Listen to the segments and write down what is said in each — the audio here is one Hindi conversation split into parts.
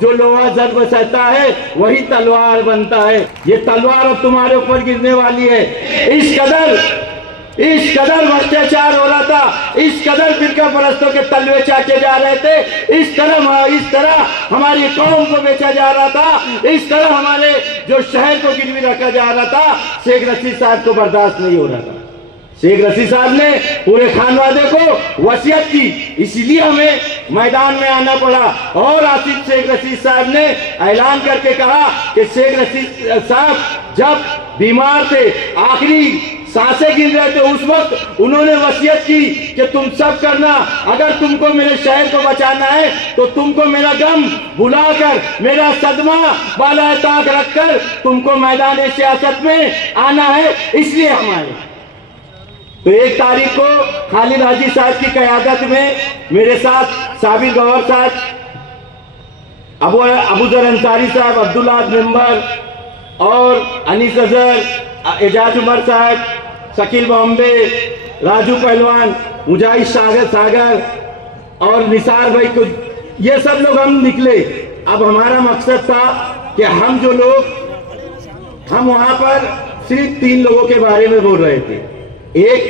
जो लोहा जर्ब सहता है वही तलवार बनता है। ये तलवार अब तुम्हारे ऊपर गिरने वाली है। इस कदर भ्रष्टाचार हो रहा था, इस कदर फिरका परस्तों के तलवे चाटे जा रहे थे, इस तरह हमारी कौम को बेचा जा रहा था, इस तरह हमारे जो शहर को गिरवी रखा जा रहा था। शेख रशीद साहब को बर्दाश्त नहीं हो रहा था। शेख रशीद साहब ने पूरे खानवादे को वसीयत की, इसलिए हमें मैदान में आना पड़ा। और आसिफ शेख रशीद साहब ने ऐलान करके कहा कि शेख रशीद साहब जब बीमार थे, आखिरी सांसें गिर रहे थे, उस वक्त उन्होंने वसीयत की कि तुम सब करना, अगर तुमको मेरे शहर को बचाना है तो तुमको मेरा गम भुलाकर, मेरा सदमा बाला ताक रखकर तुमको मैदान सियासत में आना है, इसलिए हम आए। तो 1 तारीख को खालिद हाजी साहब की क़यादत में मेरे साथ साबिर गौहर साहब, अबूजर अंसारी साहब, अब्दुल्ला मेंबर और अनीस अजहर, एजाज उमर साहब, शकील बॉम्बे, राजू पहलवान, मुजाहिद सागर और निसार भाई को, ये सब लोग हम निकले। अब हमारा मकसद था कि हम वहां पर सिर्फ 3 लोगों के बारे में बोल रहे थे। एक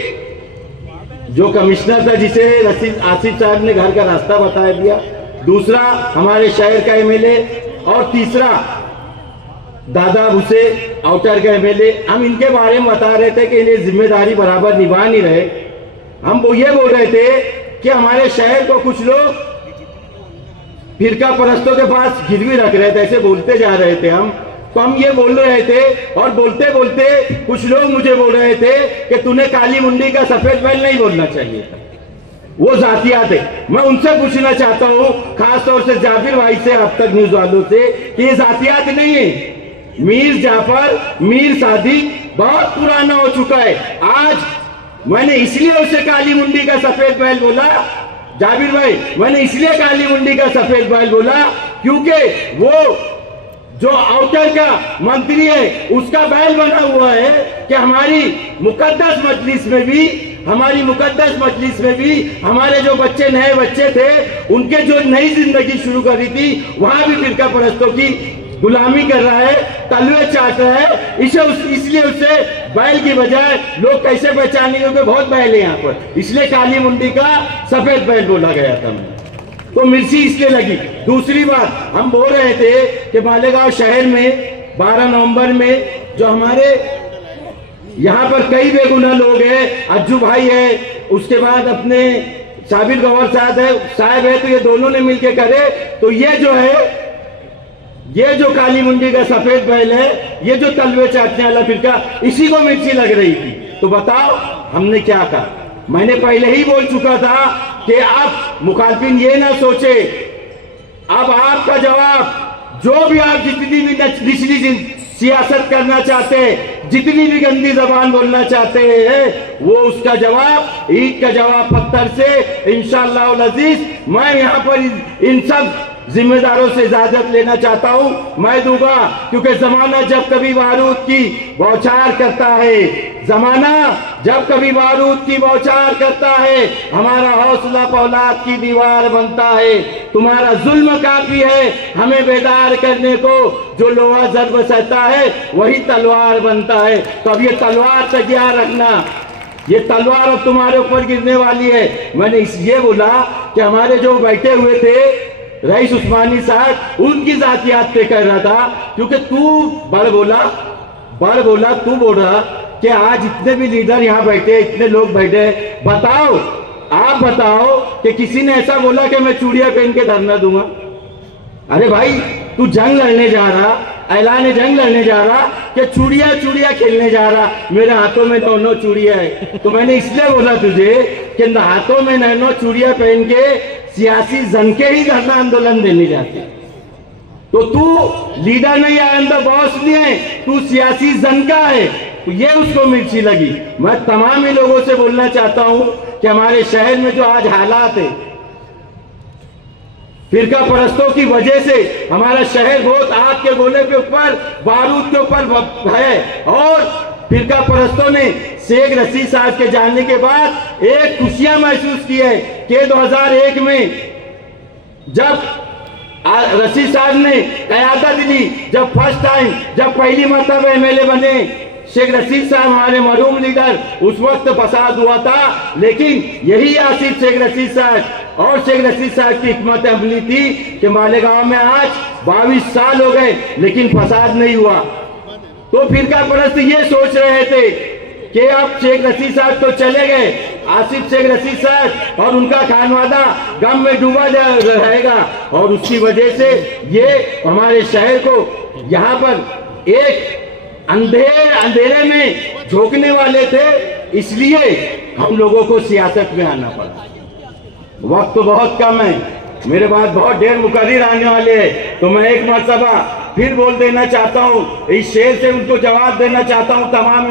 जो कमिश्नर था जिसे आसिफ साहब ने घर का रास्ता बता दिया, दूसरा हमारे शहर का एमएलए और तीसरा दादा भूसे आउटर का एमएलए। हम इनके बारे में बता रहे थे कि इन्हें जिम्मेदारी बराबर निभा नहीं रहे। हम वो ये बोल रहे थे कि हमारे शहर को कुछ लोग फिरका परस्तों के पास गिरवी रख रहे थे, ऐसे बोलते जा रहे थे हम। तो हम ये बोल रहे थे और बोलते बोलते कुछ लोग मुझे बोल रहे थे कि तूने काली मुंडी का सफेद बैल नहीं बोलना चाहिए था, वो जातियात है। मैं उनसे पूछना चाहता हूं, खासतौर से जाबिर भाई से, अब तक न्यूज वालों से, कि ये जातियात नहीं है। मीर जाफर, मीर सादिक बहुत पुराना हो चुका है। आज मैंने इसलिए उसे काली मुंडी का सफेद बैल बोला, जाबिर भाई, मैंने इसलिए काली मुंडी का सफेद बैल बोला क्योंकि वो जो आउटर का मंत्री है उसका बैल बना हुआ है कि हमारी मुकद्दस मजलिस में भी हमारे जो बच्चे, नए बच्चे थे, उनके जो नई जिंदगी शुरू करी थी, वहां भी फिरका परस्तों की गुलामी कर रहा है, तलवे चाट रहा है। इसलिए उसे बैल की बजाय लोग कैसे पहचानेंगे कि बहुत बैल है यहाँ पर, इसलिए काली मुंडी का सफेद बैल बोला गया था। तो मिर्ची इसलिए लगी। दूसरी बात, हम बोल रहे थे कि मालेगांव शहर में 12 नवंबर में जो हमारे यहाँ पर कई बेगुनाह लोग हैं, अज्जू भाई है, उसके बाद अपने साबिर गौहर साहब है, तो ये दोनों ने मिलकर करे। तो ये जो काली मुंडी का सफेद बैल है, ये जो तलवे चाटने वाला फिरका, इसी को मिर्ची लग रही थी। तो बताओ हमने क्या कहा? मैंने पहले ही बोल चुका था कि अब मुखालफिन ये ना सोचे, अब आपका जवाब, जो भी आप जितनी भी निचली सियासत करना चाहते हैं, जितनी भी गंदी जबान बोलना चाहते हैं, वो उसका जवाब, ईद का जवाब पत्थर से इंशाअल्लाह अज़ीज मैं यहाँ पर इन सब जिम्मेदारों से इजाजत लेना चाहता हूं, मैं दूंगा। क्योंकि जमाना जब कभी बारूद की बौछार करता है, जमाना जब कभी बारूद की बौछार करता है, हमारा हौसला फौलाद की दीवार बनता है। तुम्हारा जुल्म काफी है हमें बेदार करने को, जो लोहा जर्ब सहता है वही तलवार बनता है। तो अब ये तलवार तैयार रखना, ये तलवार अब तुम्हारे ऊपर गिरने वाली है। मैंने इसलिए बोला कि हमारे जो बैठे हुए थे रईस उस्मानी साहब, उनकी जातियात पे कर रहा था, क्योंकि तू बड़ बोला, तू बोल रहा कि आज इतने भी लीडर यहाँ बैठे, इतने लोग बैठे, आप बताओ कि किसी ने ऐसा बोला कि मैं चूड़िया पहन के धरना दूंगा? अरे भाई, तू जंग लड़ने जा रहा, ऐलान जंग लड़ने जा रहा कि चूड़िया खेलने जा रहा, मेरे हाथों में दोनों चूड़िया है। तो मैंने इसलिए बोला तुझे कि हाथों में दोनों चूड़िया पहन के सियासी जन के ही धरना आंदोलन देने जाते। तो तू लीडर नहीं है, अंदर बॉस नहीं है, तू सियासी जन का है। तो ये उसको मिर्ची लगी। मैं तमाम ही लोगों से बोलना चाहता हूं कि हमारे शहर में जो आज हालात है, फिरका परस्तों की वजह से हमारा शहर बहुत आग के गोले के ऊपर, बारूद के ऊपर है। और फिरका परस्तों ने शेख रशीद साहब के जाने के बाद एक खुशियां महसूस की है कि 2001 में जब रशीद साहब ने क़यादत ली जब फर्स्ट टाइम, जब पहली मरतबा एमएलए बने शेख रशीद साहब हमारे मरहूम लीडर, उस वक्त फसाद हुआ था। लेकिन यही आसिफ शेख रशीद साहब और शेख रशीद साहब की हिकमत अमली थी कि मालेगांव में आज 22 साल हो गए लेकिन फसाद नहीं हुआ। तो फिरका परस्त ये सोच रहे थे कि अब शेख रशीद साहब तो चले गए, आसिफ शेख रशीद साहब और उनका खानवादा गम में डूबा रहेगा, और उसकी वजह से ये हमारे शहर को यहाँ पर एक अंधेरे में झोंकने वाले थे। इसलिए हम लोगों को सियासत में आना पड़ा। वक्त तो बहुत कम है, मेरे बाद बहुत ढेर मुकर्रिर आने वाले हैं, तो मैं एक मरतबा फिर बोल देना चाहता हूँ, इस शेर से उनको जवाब देना चाहता हूँ तमाम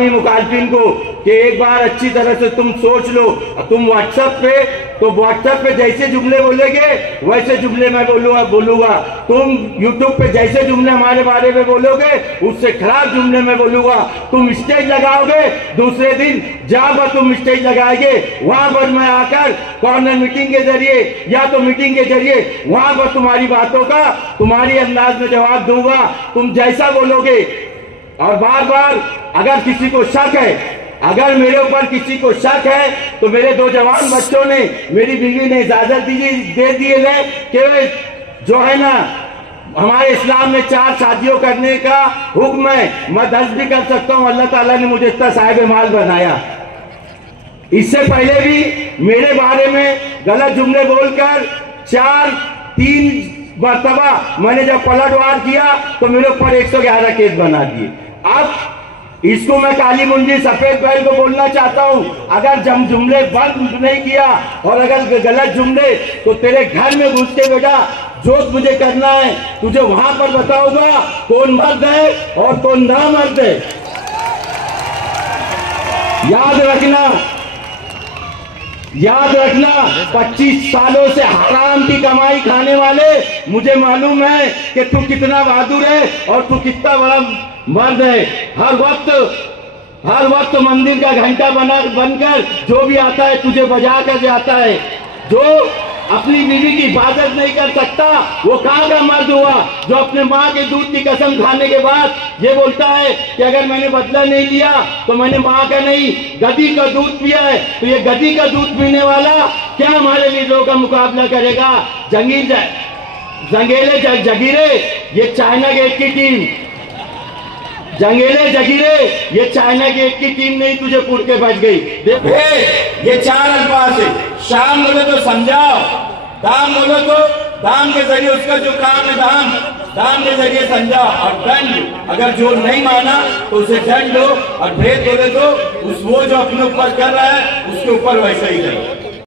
ही मुखालिफिन को कि एक बार अच्छी तरह से तुम सोच लो। तुम व्हाट्सएप पे जैसे जुमले बोलेगे वैसे जुमले मैं बोलूंगा। तुम यूट्यूब पे जैसे जुमले हमारे बारे में बोलोगे उससे खराब जुमले मैं बोलूंगा। तुम स्टेज लगाओगे, दूसरे दिन जहां पर तुम स्टेज लगाएंगे वहां पर मैं आकर कॉर्नर मीटिंग के जरिए या तो मीटिंग के जरिए वहां पर तुम्हारी बातों का तुम्हारी अंदाज में जवाब दूंगा, तुम जैसा बोलोगे। और बार बार अगर किसी को शक है, अगर मेरे ऊपर किसी को शक है, तो मेरे 2 जवान बच्चों ने, मेरी बीवी ने इजाजत दे दी है कि जो है ना हमारे इस्लाम में 4 शादियों करने का हुक्म है, मैं 10 भी कर सकता हूं। अल्लाह ताला ने मुझे इतना साहिब माल बनाया। इससे पहले भी मेरे बारे में गलत जुमले बोलकर 3 मरतबा मैंने जब पलटवार किया तो मेरे ऊपर 111 केस बना दिए। अब इसको मैं काली मुंडी सफेद बैल को बोलना चाहता हूं, अगर जुमले बंद नहीं किया और अगर गलत जुमले, तो तेरे घर में घुस के बेटा जो मुझे करना है तुझे वहां पर बताऊंगा कौन मर्द है और कौन ना मर्द है। याद रखना 25 सालों से हराम की कमाई खाने वाले, मुझे मालूम है कि तू कितना बहादुर है और तू कितना बड़ा मर्द है। हर वक्त मंदिर का घंटा बनकर जो भी आता है तुझे बजा कर जाता है। जो अपनी बीवी की हिफाजत नहीं कर सकता वो कहाँ का मर्द हुआ, जो अपने माँ के दूध की कसम खाने के बाद ये बोलता है कि अगर मैंने बदला नहीं लिया तो मैंने माँ का नहीं गधी का दूध पिया है। तो ये गधी का दूध पीने वाला क्या हमारे लीडरों का मुकाबला करेगा? जंगेले जगीरे, ये चाइना गेट की टीम, जंगेले जगीरे, ये चाइना गेट की टीम नहीं तुझे पुड़ के बच गई। देखो ये 4 अल्फाज है, शाम बोलो तो समझाओ, दाम बोलो तो दाम के जरिए उसका जो काम है दाम के जरिए समझाओ, और दंड अगर जो नहीं माना तो उसे दंड दो, और भेद बोले तो वो जो अपने ऊपर कर रहा है उसके ऊपर वैसा ही करो।